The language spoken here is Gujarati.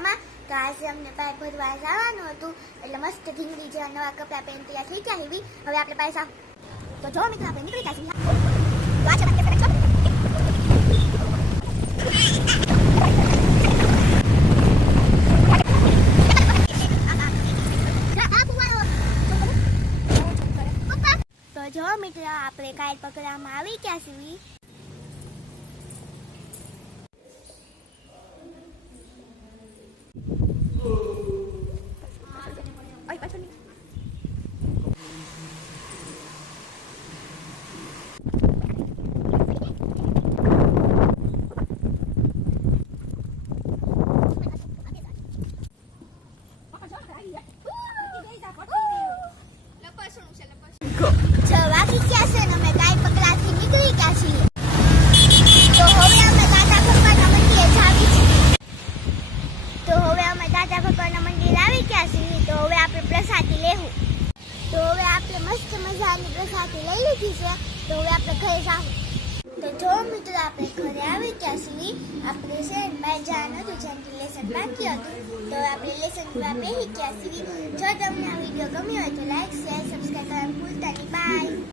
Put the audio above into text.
મજામાં? તો આજે અમને પાય ભરવા જવાનું હતું એટલે મસ્ત ઢીંગલી જેવા નવા કપડાં પહેરીને તૈયાર થઈ ગયા હેવી. હવે આપણે પાછા તો જો મિત્રો આપણે નીકળી ગયા છીએ. તો જો મિત્રો આપણે કાલ પકડવામાં આવી ગયા છીએ. પ્રસાદી લેવું તો હવે આપણે મસ્ત મજાની પ્રસાદી લઈ લીધી છે. તો હવે આપણે ઘરે જાવું. તો જો મિત્રો આપણે ઘરે આવી ગયા છીએ. આપણે છે બહાર જવાનું હતું જેમથી લેસન બાકી હતું તો આપણે લેસન કરવા બેસી ગયા છીએ. જો તમને આ વિડીયો ગમ્યો હોય તો લાઈક શેર સબસ્ક્રાઈબ કરવાનું ભૂલતા નહીં. બાય.